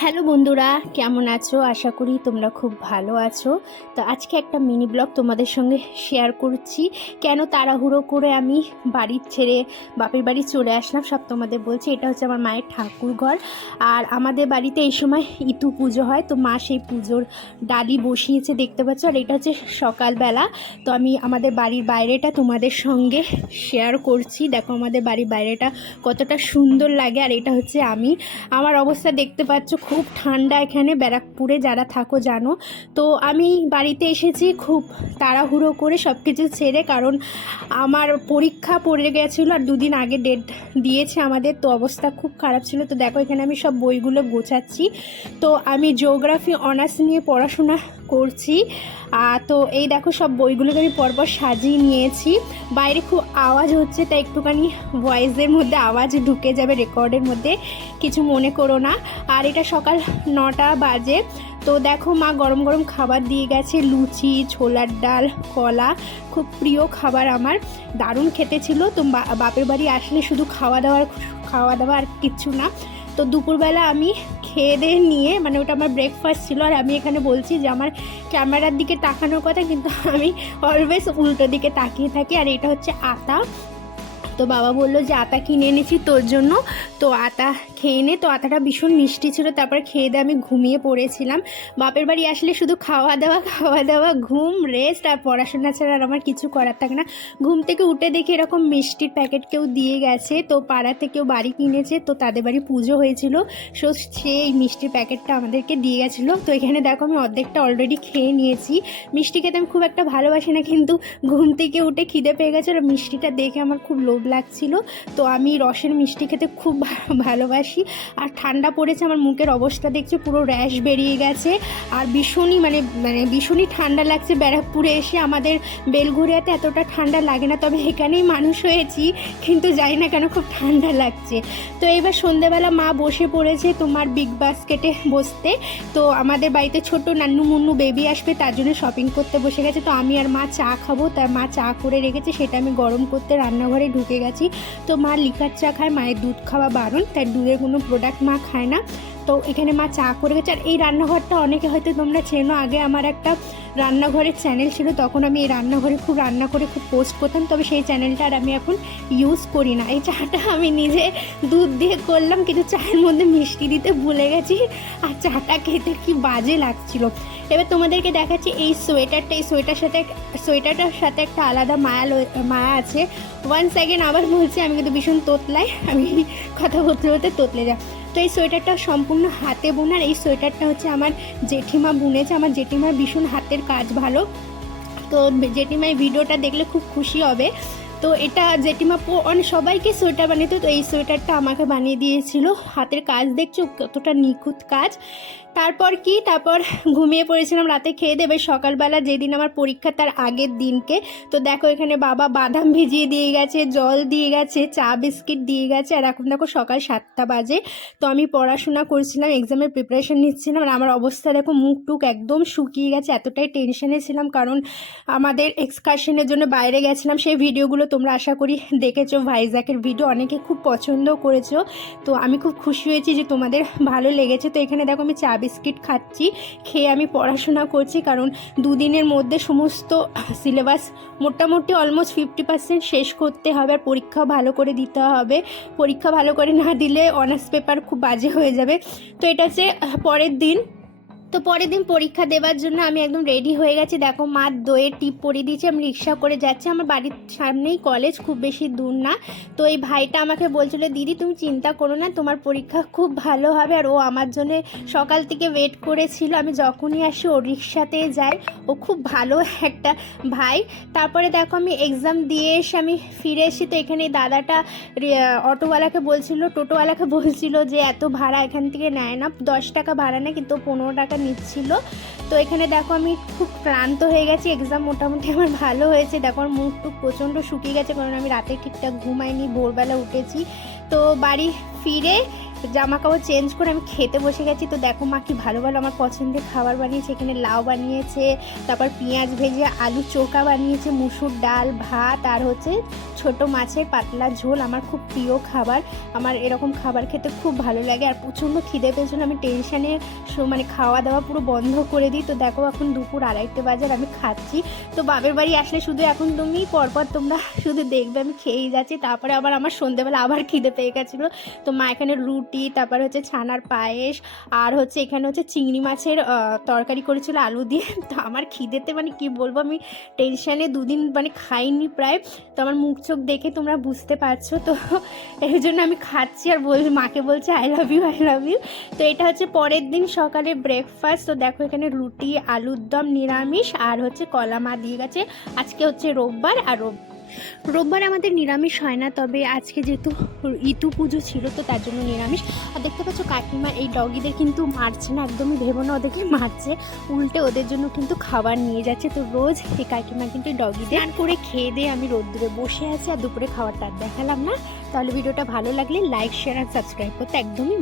Hello বন্ধুরা, কেমন আছো? আশা করি তোমরা খুব ভালো আছো। তো আজকে একটা মিনি ব্লগ তোমাদের সঙ্গে শেয়ার করছি। কেন তাড়াহুড়ো করে আমি বাড়ির ছেড়ে বাপের বাড়ি চলে আসলাম সব তোমাদের বলছি। এটা হচ্ছে আমার মায়ের ঠাকুর ঘর আর আমাদের বাড়িতে এই সময় ইতু পুজো হয়, তো মা সেই পুজোর ডালি বসিয়েছে, দেখতে পাচ্ছ? আর এটা হচ্ছে সকালবেলা। তো আমি আমাদের বাড়ির বাইরেটা তোমাদের সঙ্গে শেয়ার করছি। দেখো আমাদের বাড়ির বাইরেটা কতটা সুন্দর লাগে। আর এটা হচ্ছে আমি। আমার অবস্থা দেখতে পাচ্ছ খুব ঠান্ডা এখানে, ব্যারাকপুরে যারা থাকো জানো। তো আমি বাড়িতে এসেছি খুব তাড়াহুড়ো করে সব কিছু ছেড়ে, কারণ আমার পরীক্ষা পড়ে গেছিল আর দুদিন আগে ডেট দিয়েছে আমাদের, তো অবস্থা খুব খারাপ ছিল। তো দেখো এখানে আমি সব বইগুলো গোছাচ্ছি। তো আমি জিওগ্রাফি অনার্স নিয়ে পড়াশোনা করছি। তো এই দেখো সব বইগুলোকে আমি পরপর সাজিয়ে নিয়েছি। বাইরে খুব আওয়াজ হচ্ছে, তাই একটুখানি ভয়েসের মধ্যে আওয়াজ ঢুকে যাবে রেকর্ডের মধ্যে। কিছু মনে করো না। আর এটা সকাল নটা বাজে। তো দেখো মা গরম গরম খাবার দিয়ে গেছে, লুচি, ছোলার ডাল, কলা। খুব প্রিয় খাবার আমার। দারুণ খেতে ছিল। তো বাপের বাড়ি আসলে শুধু খাওয়া দাওয়ার, খাওয়া দাওয়া আর কিচ্ছু না। তো দুপুরবেলা আমি খেয়ে দিয়ে নিয়ে মানে ওটা আমার ব্রেকফাস্ট ছিল, আর আমি এখানে বলছি যে আমার ক্যামেরার দিকে তাকানোর কথা, কিন্তু আমি অলওয়েজ উল্টো দিকে তাকিয়ে থাকি, আর এটা হচ্ছে আতা। তো বাবা বলল যে আতা কিনে এনেছি তোর জন্য। তো আতা খেয়ে নে, তো আতাটা ভীষণ মিষ্টি ছিল। তারপর খেয়ে দিয়ে আমি ঘুমিয়ে পড়েছিলাম। বাপের বাড়ি আসলে শুধু খাওয়া দাওয়া খাওয়া দাওয়া, ঘুম রেস্ট আর পড়াশোনা ছাড়া আর আমার কিছু করার থাকে না। ঘুম থেকে উঠে দেখি এরকম মিষ্টির প্যাকেট কেউ দিয়ে গেছে, তো পাড়া থেকেও বাড়ি কিনেছে, তো তাদের বাড়ি পুজো হয়েছিল। সো সে এই মিষ্টির প্যাকেটটা আমাদেরকে দিয়ে গেছিল। তো এখানে দেখো আমি অর্ধেকটা অলরেডি খেয়ে নিয়েছি। মিষ্টি খেতে আমি খুব একটা ভালোবাসি না, কিন্তু ঘুম থেকে উঠে খিদে পেয়ে গেছে। আর মিষ্টিটা দেখে আমার খুব লোভ লাগছিল। তো আমি রসের মিষ্টি খেতে খুব ভা- ভালোবাসি আর ঠান্ডা পড়েছে, আমার মুখের অবস্থা দেখছি, পুরো র্যাশ বেরিয়ে গেছে। আর ভীষণই মানে মানে ভীষণই ঠান্ডা লাগছে ব্যারাকপুরে এসে। আমাদের বেলঘরিয়াতে এতটা ঠান্ডা লাগে না, তবে এখানেই মানুষ হয়েছি, কিন্তু জানি না কেন খুব ঠান্ডা লাগছে। তো এবার সন্ধেবেলা মা বসে পড়েছে তোমার বিগ বাস্কেটে বসতে। তো আমাদের বাড়িতে ছোট নান্নু মুন্নু বেবি আসবে, তার জন্য শপিং করতে বসে গেছে। তো আমি আর মা চা খাব তার মা চা করে রেখেছে, সেটা আমি গরম করতে রান্নাঘরে ঢুকে গেছি। তো মা লিকার চা খায়, মায়ের দুধ খাওয়া বারণ তার দুধের কোনো প্রোডাক্ট মা খায় না। তো এখানে মা চা করে গেছে আর এই রান্নাঘরটা অনেকে হয়তো তোমরা চেনো, আগে আমার একটা রান্নাঘরের চ্যানেল ছিল, তখন আমি এই রান্নাঘরে খুব রান্না করে খুব পোস্ট করতাম, তবে সেই চ্যানেলটা আর আমি এখন ইউজ করি না। এই চাটা আমি নিজে দুধ দিয়ে করলাম, কিন্তু চায়ের মধ্যে মিষ্টি দিতে ভুলে গেছি। আর চাটা খেতে কি বাজে লাগছিল। এবার তোমাদেরকে দেখাচ্ছি এই সোয়েটারটা, এই সোয়েটার সাথে সোয়েটারটার সাথে একটা আলাদা মায়া মায়া আছে। ওয়ান সেকেন্ড আবার বলছি, আমি কিন্তু ভীষণ তোতলাই আমি কথা বলতে বলতে তোতলে যা তো এই সোয়েটারটা সম্পূর্ণ হাতে বোনার এই সোয়েটারটা হচ্ছে আমার জেঠিমা বুনেছে। আমার জেঠিমার ভীষণ হাতের কাজ ভালো। তো জেঠিমা এই ভিডিওটা দেখলে খুব খুশি হবে। তো এটা জেঠিমা অনেক সবাইকে সোয়েটার বানিয়ে তো এই সোয়েটারটা আমাকে বানিয়ে দিয়েছিল। হাতের কাজ দেখছ, কতটা নিখুঁত কাজ। তারপর কি? তারপর ঘুমিয়ে পড়েছিলাম, রাতে খেয়ে দেবে সকালবেলা যেদিন আমার পরীক্ষা তার আগের দিনকে, তো দেখো এখানে বাবা বাদাম ভিজিয়ে দিয়ে গেছে, জল দিয়ে গেছে, চা বিস্কিট দিয়ে গেছে, আর এখন দেখো সকাল সাতটা বাজে। তো আমি পড়াশোনা করছিলাম এক্সামের প্রিপারেশন নিচ্ছিলাম, আর আমার অবস্থা দেখো মুখ টুক একদম শুকিয়ে গেছে, এতটাই টেনশনে ছিলাম, কারণ আমাদের এক্সকারশনের জন্য বাইরে গেছিলাম, সেই ভিডিওগুলো তোমরা আশা করি দেখেছ ভাইজ্যাকের ভিডিও অনেকে খুব পছন্দ করেছ। তো আমি খুব খুশি হয়েছি যে তোমাদের ভালো লেগেছে। তো এখানে দেখো আমি চা বিস্কিট খাচ্ছি, খেয়ে আমি পড়াশোনা করছি কারণ দুদিনের মধ্যে সমস্ত সিলেবাস মোটামুটি অলমোস্ট ফিফটি পার্সেন্ট শেষ করতে হবে আর পরীক্ষা ভালো করে দিতে হবে। পরীক্ষা ভালো করে না দিলে অনার্স পেপার খুব বাজে হয়ে যাবে। তো এটা হচ্ছে পরের দিন। তো পরের দিন পরীক্ষা দেওয়ার জন্য আমি একদম রেডি হয়ে গেছি। দেখো, মা দইয়ের টিপ পরিয়ে দিয়েছি, আমি রিক্সা করে যাচ্ছি। আমার বাড়ির সামনেই কলেজ খুব বেশি দূর না। তো এই ভাইটা আমাকে বলছিল, দিদি, তুমি চিন্তা করো না, তোমার পরীক্ষা খুব ভালো হবে আর ও আমার জন্য সকাল থেকে ওয়েট করেছিল। আমি যখনই আসি, ও রিক্সাতে যাই ও খুব ভালো একটা ভাই। তারপরে দেখো, আমি এক্সাম দিয়ে এসে আমি ফিরে এসি তো এখানে দাদাটা অটোওয়ালাকে বলছিল, টোটোওয়ালাকে বলছিল যে, এত ভাড়া এখান থেকে নেয় না। দশ টাকা ভাড়া নেয়, কিন্তু পনেরো টাকা নিচ্ছিল। তো এখানে দেখো আমি খুব ক্লান্ত হয়ে গেছি এক্সাম মোটামুটি আমার ভালো হয়েছে। দেখো আমার মুখ টুক প্রচণ্ড শুকিয়ে গেছে, কারণ আমি রাতে ঠিকঠাক ঘুমাইনি, ভোরবেলা উঠেছি। তো বাড়ি ফিরে জামা কাপড় চেঞ্জ করে আমি খেতে বসে গেছি। তো দেখো মা কি ভালো ভালো আমার পছন্দের খাবার বানিয়েছে। এখানে লাউ বানিয়েছে, তারপর পেঁয়াজ ভেজে আলু চোকা বানিয়েছে, মুসুর ডাল, ভাত, আর হচ্ছে ছোট মাছের পাতলা ঝোল আমার খুব প্রিয় খাবার। আমার এরকম খাবার খেতে খুব ভালো লাগে আর প্রচণ্ড খিদে পেয়েছিল। আমি টেনশানে মানে খাওয়া দাওয়া পুরো বন্ধ করে দিই। তো দেখো এখন দুপুর আড়াইটে বাজার আমি খাচ্ছি। তো বাপের বাড়ি আসলে শুধু এখন তুমি, পরপর তোমরা শুধু দেখবে আমি খেয়েই যাচ্ছি। তারপরে আবার আমার সন্ধেবেলা আবার খিদে পেয়ে গেছিল। তো মা এখানে রুটি তারপর হচ্ছে ছানার পায়েস, আর হচ্ছে এখানে হচ্ছে চিংড়ি মাছের তরকারি করেছিল আলু দিয়ে। তো আমার খিদেতে মানে কি বলব, আমি টেনশানে দুদিন মানে খাইনি প্রায়। তো আমার মুখ চোখ দেখে তোমরা বুঝতে পারছ, তো এই জন্য আমি খাচ্ছি আর বল, মাকে বলছে I love you I love you তো এটা হচ্ছে পরের দিন সকালে ব্রেকফাস্ট তো দেখো এখানে রুটি, আলুর দম, নিরামিষ, আর হচ্ছে কলা মা দিয়ে গেছে। আজকে হচ্ছে রোববার, আর রোব রোববার আমাদের নিরামিষ হয় না, তবে আজকে যেহেতু ইতু পুজো ছিল, তো তার জন্য নিরামিষ। আর দেখতে পাচ্ছ কাকিমা এই ডগিদের কিন্তু মারছে না, একদমই ভেবো না ওদেরকে মারছে। উল্টে ওদের জন্য কিন্তু খাবার নিয়ে যাচ্ছে। তো রোজ এই কাকিমা কিন্তু ডগিদের আর করে খেয়ে দিয়ে আমি রোদ্দুরে বসে আছি আর দুপুরে খাবারটা দেখালাম না। তাহলে ভিডিওটা ভালো লাগলে লাইক শেয়ার আর সাবস্ক্রাইব করতে একদমই